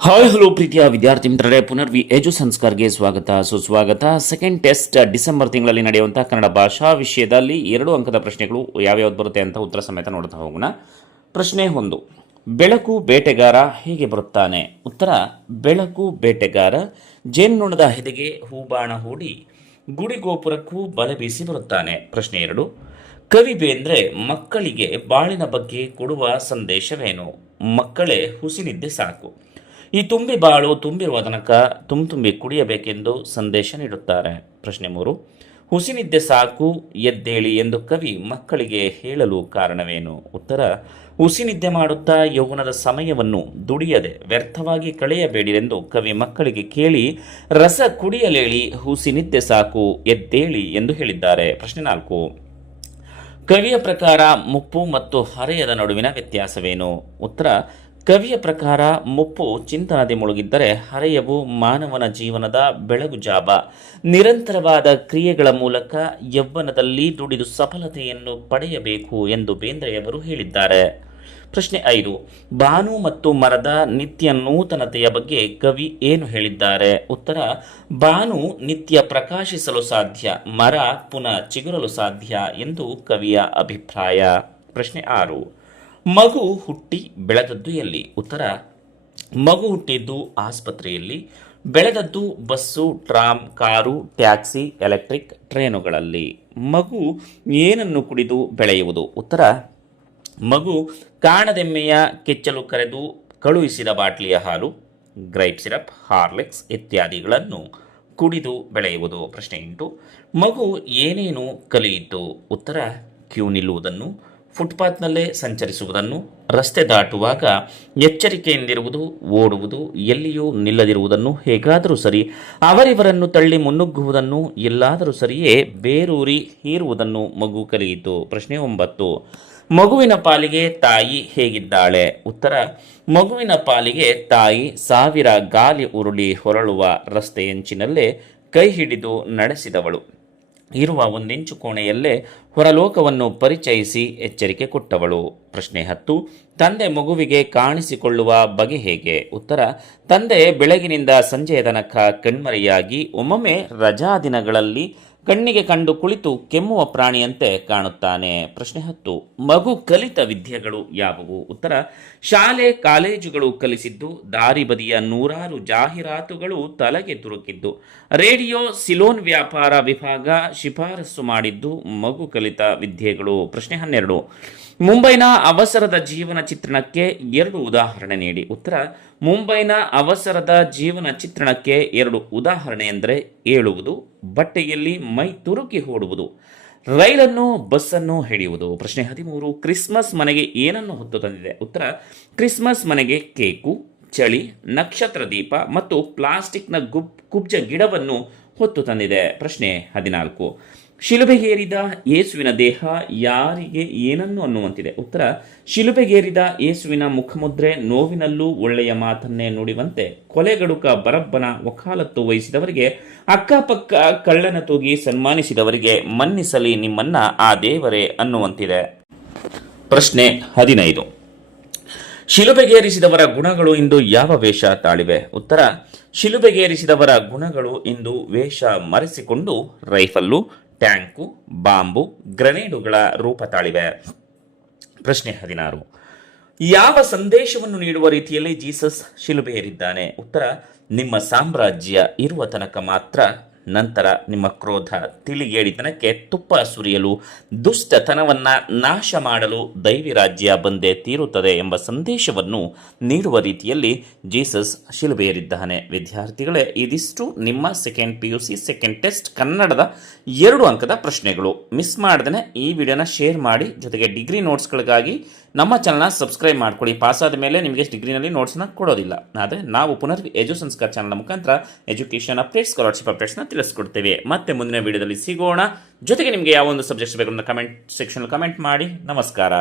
Hi hello ಪ್ರೀತಿಯ ವಿದ್ಯಾರ್ಥಿ ಮಿತ್ರರೇ, ಪುನರ್ವಿ ಎಜು ಸಂಸ್ಕಾರ್ಗೆ ಸ್ವಾಗತ ಸುಸ್ವಾಗತ. ಸೆಕೆಂಡ್ ಟೆಸ್ಟ್ ಡಿಸೆಂಬರ್ ತಿಂಗಳಲ್ಲಿ ನಡೆಯುವಂತಹ ಕನ್ನಡ ಭಾಷಾ ವಿಷಯದಲ್ಲಿ 2 ಅಂಕದ ಪ್ರಶ್ನೆಗಳು ಯಾವ್ಯಾವ್ದು ಬರುತ್ತೆ ಅಂತ ಉತ್ತರ ಸಮೇತ ನೋಡ್ತಾ ಹೋಗೋಣ. ಪ್ರಶ್ನೆ 1, ಬೆಳಕು ಬೇಟೆಗಾರ ಹೇಗೆ ಬರುತ್ತಾನೆ? ಉತ್ತರ: ಬೆಳಕು ಬೇಟೆಗಾರ ಜೇನುನೊಣದ ಹೆದೆಗೆ ಹೂಬಾಣ ಹೂಡಿ ಗುಡಿ ಗೋಪುರಕ್ಕೂ ಬಲೆ ಬೀಸಿ ಬರುತ್ತಾನೆ. ಪ್ರಶ್ನೆ 2, ಕವಿ ಬೇಂದ್ರೆ ಮಕ್ಕಳಿಗೆ ಬಾಳಿನ ಬಗ್ಗೆ ಕೊಡುವ ಸಂದೇಶವೇನು? ಮಕ್ಕಳೇ ಹುಸಿನಿದ್ದೆ ಸಾಕು, ಈ ತುಂಬಿ ಬಾಳು ತುಂಬಿರುವ ತನಕ ತುಂಬಿ ಕುಡಿಯಬೇಕೆಂದು ಸಂದೇಶ ನೀಡುತ್ತಾರೆ. ಪ್ರಶ್ನೆ 3, ಹುಸಿನಿದ್ದೆ ಸಾಕು ಎದ್ದೇಳಿ ಎಂದು ಕವಿ ಮಕ್ಕಳಿಗೆ ಹೇಳಲು ಕಾರಣವೇನು? ಉತ್ತರ: ಹುಸಿನಿದ್ದೆ ಮಾಡುತ್ತಾ ಯೌವನದ ಸಮಯವನ್ನು ದುಡಿಯದೆ ವ್ಯರ್ಥವಾಗಿ ಕಳೆಯಬೇಡಿರೆಂದು ಕವಿ ಮಕ್ಕಳಿಗೆ ಕೇಳಿ ರಸ ಕುಡಿಯಲೇಳಿ ಹುಸಿನಿದ್ದೆ ಸಾಕು ಎದ್ದೇಳಿ ಎಂದು ಹೇಳಿದ್ದಾರೆ. ಪ್ರಶ್ನೆ 4, ಕವಿಯ ಪ್ರಕಾರ ಮುಪ್ಪು ಮತ್ತು ಹರೆಯದ ನಡುವಿನ ವ್ಯತ್ಯಾಸವೇನು? ಉತ್ತರ: ಕವಿಯ ಪ್ರಕಾರ ಮುಪ್ಪು ಚಿಂತನದೆ ಮುಳುಗಿದ್ದರೆ ಹರೆಯವು ಮಾನವನ ಜೀವನದ ಬೆಳಗುಜಾವ ನಿರಂತರವಾದ ಕ್ರಿಯೆಗಳ ಮೂಲಕ ಯೌವನದಲ್ಲಿ ದುಡಿದು ಸಫಲತೆಯನ್ನು ಪಡೆಯಬೇಕು ಎಂದು ಬೇಂದ್ರೆಯವರು ಹೇಳಿದ್ದಾರೆ. ಪ್ರಶ್ನೆ 5, ಬಾನು ಮತ್ತು ಮರದ ನಿತ್ಯ ನೂತನತೆಯ ಬಗ್ಗೆ ಕವಿ ಏನು ಹೇಳಿದ್ದಾರೆ? ಉತ್ತರ: ಬಾನು ನಿತ್ಯ ಪ್ರಕಾಶಿಸಲು ಸಾಧ್ಯ, ಮರ ಪುನಃ ಚಿಗುರಲು ಸಾಧ್ಯ ಎಂದು ಕವಿಯ ಅಭಿಪ್ರಾಯ. ಪ್ರಶ್ನೆ 6, ಮಗು ಹುಟ್ಟಿ ಬೆಳೆದದ್ದು ಎಲ್ಲಿ? ಉತ್ತರ: ಮಗು ಹುಟ್ಟಿದ್ದು ಆಸ್ಪತ್ರೆಯಲ್ಲಿ, ಬೆಳೆದದ್ದು bus, tram, car, taxi, electric ಟ್ರೇನುಗಳಲ್ಲಿ. ಮಗು ಏನನ್ನು ಕುಡಿದು ಬೆಳೆಯುವುದು? ಉತ್ತರ: ಮಗು ಕಾಣದೆಮ್ಮೆಯ ಕೆಚ್ಚಲು ಕರೆದು ಕಳುಹಿಸಿದ ಬಾಟ್ಲಿಯ ಹಾಲು, ಗ್ರೈಪ್ ಸಿರಪ್, ಹಾರ್ಲಿಕ್ಸ್ ಇತ್ಯಾದಿಗಳನ್ನು ಕುಡಿದು ಬೆಳೆಯುವುದು. ಪ್ರಶ್ನೆ 8, ಮಗು ಏನೇನು ಕಲಿಯಿತು? ಉತ್ತರ: ಕ್ಯೂ ನಿಲ್ಲುವುದನ್ನು, ಫುಟ್ಪಾತ್ನಲ್ಲೇ ಸಂಚರಿಸುವುದನ್ನು, ರಸ್ತೆ ದಾಟುವಾಗ ಎಚ್ಚರಿಕೆಯಿಂದಿರುವುದು, ಓಡುವುದು, ಎಲ್ಲಿಯೂ ನಿಲ್ಲದಿರುವುದನ್ನು, ಹೇಗಾದರೂ ಸರಿ ಅವರಿವರನ್ನು ತಳ್ಳಿ ಮುನ್ನುಗ್ಗುವುದನ್ನು, ಎಲ್ಲಾದರೂ ಸರಿಯೇ ಬೇರೂರಿ ಹೀರುವುದನ್ನು ಮಗು ಕಲಿಯಿತು. ಪ್ರಶ್ನೆ 9, ಮಗುವಿನ ಪಾಲಿಗೆ ತಾಯಿ ಹೇಗಿದ್ದಾಳೆ? ಉತ್ತರ: ಮಗುವಿನ ಪಾಲಿಗೆ ತಾಯಿ 1000 ಗಾಲಿ ಉರುಳಿ ಹೊರಳುವ ರಸ್ತೆಯಂಚಿನಲ್ಲೇ ಕೈ ಹಿಡಿದು ನಡೆಸಿದವಳು, ಇರುವ ಒಂದಿಂಚು ಕೋಣೆಯಲ್ಲೇ ಹೊರಲೋಕವನ್ನು ಪರಿಚಯಿಸಿ ಎಚ್ಚರಿಕೆ ಕೊಟ್ಟವಳು. ಪ್ರಶ್ನೆ 10, ತಂದೆ ಮಗುವಿಗೆ ಕಾಣಿಸಿಕೊಳ್ಳುವ ಬಗೆ ಹೇಗೆ? ಉತ್ತರ: ತಂದೆ ಬೆಳಗಿನಿಂದ ಸಂಜೆಯ ತನಕ ಕಣ್ಮರೆಯಾಗಿ ಒಮ್ಮೊಮ್ಮೆ ರಜಾ ದಿನಗಳಲ್ಲಿ ಕಣ್ಣಿಗೆ ಕಂಡು ಕುಳಿತು ಕೆಮ್ಮುವ ಪ್ರಾಣಿಯಂತೆ ಕಾಣುತ್ತಾನೆ. ಪ್ರಶ್ನೆ 10, ಮಗು ಕಲಿತ ವಿದ್ಯೆಗಳು ಯಾವುವು? ಉತ್ತರ: ಶಾಲೆ ಕಾಲೇಜುಗಳು ಕಲಿಸಿದ್ದು, ದಾರಿ ಬದಿಯ 100 ಜಾಹೀರಾತುಗಳು ತಲೆಗೆ ತುರುಕಿದ್ದು, ರೇಡಿಯೋ ಸಿಲೋನ್ ವ್ಯಾಪಾರ ವಿಭಾಗ ಶಿಫಾರಸು ಮಾಡಿದ್ದು ಮಗು ಕಲಿತ ವಿದ್ಯೆಗಳು. ಪ್ರಶ್ನೆ 12, ಮುಂಬೈನ ಅವಸರದ ಜೀವನ ಚಿತ್ರಣಕ್ಕೆ 2 ಉದಾಹರಣೆ ನೀಡಿ. ಉತ್ತರ: ಮುಂಬೈನ ಅವಸರದ ಜೀವನ ಚಿತ್ರಣಕ್ಕೆ 2 ಉದಾಹರಣೆ ಎಂದರೆ ಏಳುವುದು, ಬಟ್ಟೆಯಲ್ಲಿ ಮೈ ತುರುಕಿ ಓಡುವುದು, ರೈಲನ್ನು ಬಸ್ಸನ್ನು ಹಿಡಿಯುವುದು. ಪ್ರಶ್ನೆ 13, ಕ್ರಿಸ್ಮಸ್ ಮನೆಗೆ ಏನನ್ನು ಹೊತ್ತು ತಂದಿದೆ? ಉತ್ತರ: ಕ್ರಿಸ್ಮಸ್ ಮನೆಗೆ ಕೇಕು, ಚಳಿ, ನಕ್ಷತ್ರ ದೀಪ ಮತ್ತು ಪ್ಲಾಸ್ಟಿಕ್ನ ಕುಬ್ಜ ಗಿಡವನ್ನು ಹೊತ್ತು ತಂದಿದೆ. ಪ್ರಶ್ನೆ 14, ಶಿಲುಬೆಗೇರಿದ ಯೇಸುವಿನ ದೇಹ ಯಾರಿಗೆ ಏನನ್ನು ಅನ್ನುವಂತಿದೆ? ಉತ್ತರ: ಶಿಲುಬೆಗೇರಿದ ಯೇಸುವಿನ ಮುಖಮುದ್ರೆ ನೋವಿನಲ್ಲೂ ಒಳ್ಳೆಯ ಮಾತನ್ನೇ ನುಡಿಯುವಂತೆ ಕೊಲೆಗಡುಕ ಬರಬ್ಬನ ವಕಾಲತ್ತು ವಹಿಸಿದವರಿಗೆ, ಅಕ್ಕಪಕ್ಕ ಕಳ್ಳನ ತೂಗಿ ಸನ್ಮಾನಿಸಿದವರಿಗೆ ಮನ್ನಿಸಲಿ ನಿಮ್ಮನ್ನ ಆ ದೇವರೇ ಅನ್ನುವಂತಿದೆ. ಪ್ರಶ್ನೆ 15, ಶಿಲುಬೆಗೇರಿಸಿದವರ ಗುಣಗಳು ಇಂದು ಯಾವ ವೇಷ ತಾಳಿವೆ? ಉತ್ತರ: ಶಿಲುಬೆಗೇರಿಸಿದವರ ಗುಣಗಳು ಇಂದು ವೇಷ ಮರೆಸಿಕೊಂಡು ರೈಫಲ್ಲು, ಟ್ಯಾಂಕು, ಬಾಂಬು, ಗ್ರೆನೇಡುಗಳ ರೂಪ ತಾಳಿವೆ. ಪ್ರಶ್ನೆ 16, ಯಾವ ಸಂದೇಶವನ್ನು ನೀಡುವ ರೀತಿಯಲ್ಲಿ ಜೀಸಸ್ ಶಿಲುಬೆಯೇರಿದ್ದಾನೆ? ಉತ್ತರ: ನಿಮ್ಮ ಸಾಮ್ರಾಜ್ಯ ಇರುವ ತನಕ ಮಾತ್ರ, ನಂತರ ನಿಮ್ಮ ಕ್ರೋಧ ತಿಳಿಗೇಡಿತನಕ್ಕೆ ತುಪ್ಪ ಸುರಿಯಲು, ದುಷ್ಟತನವನ್ನು ನಾಶ ಮಾಡಲು ದೈವಿ ರಾಜ್ಯ ಬಂದೇ ತೀರುತ್ತದೆ ಎಂಬ ಸಂದೇಶವನ್ನು ನೀಡುವ ರೀತಿಯಲ್ಲಿ ಜೀಸಸ್ ಶಿಲುಬೆಯೇರಿದ್ದಾನೆ. ವಿದ್ಯಾರ್ಥಿಗಳೇ, ಇದಿಷ್ಟು ನಿಮ್ಮ ಸೆಕೆಂಡ್ PUC ಸೆಕೆಂಡ್ ಟೆಸ್ಟ್ ಕನ್ನಡದ 2 ಅಂಕದ ಪ್ರಶ್ನೆಗಳು. ಮಿಸ್ ಮಾಡದೇ ಈ ವಿಡಿಯೋನ ಶೇರ್ ಮಾಡಿ, ಜೊತೆಗೆ ಡಿಗ್ರಿ ನೋಟ್ಸ್ಗಳಿಗಾಗಿ ನಮ್ಮ ಚಾನಲ್ನ ಸಬ್ಸ್ಕ್ರೈಬ್ ಮಾಡ್ಕೊಳ್ಳಿ. ಪಾಸಾದ ಮೇಲೆ ನಿಮಗೆ ಡಿಗ್ರಿನಲ್ಲಿ ನೋಟ್ಸ್ನ ಕೊಡೋದಿಲ್ಲ, ಆದರೆ ನಾವು ಪುನರ್ವಿ ಎಜು ಸಂಸ್ಕಾರ ಚಾನಲ್ ಮುಖಾಂತರ ಎಜುಕೇಷನ್ ಅಪ್ಡೇಟ್ಸ್, ಸ್ಕಾಲರ್ಶಿಪ್ ಅಪ್ಡೇಟ್ಸ್ನ ತಿಳಿಸ್ಕೊಡ್ತೇವೆ. ಮತ್ತೆ ಮುಂದಿನ ವಿಡಿಯೋದಲ್ಲಿ ಸಿಗೋಣ. ಜೊತೆಗೆ ನಿಮಗೆ ಯಾವ ಒಂದು ಸಬ್ಜೆಕ್ಟ್ಸ್ ಬೇಕು ಅಂತ ಕಮೆಂಟ್ ಸೆಕ್ಷನ್ ಕಮೆಂಟ್ ಮಾಡಿ. ನಮಸ್ಕಾರ.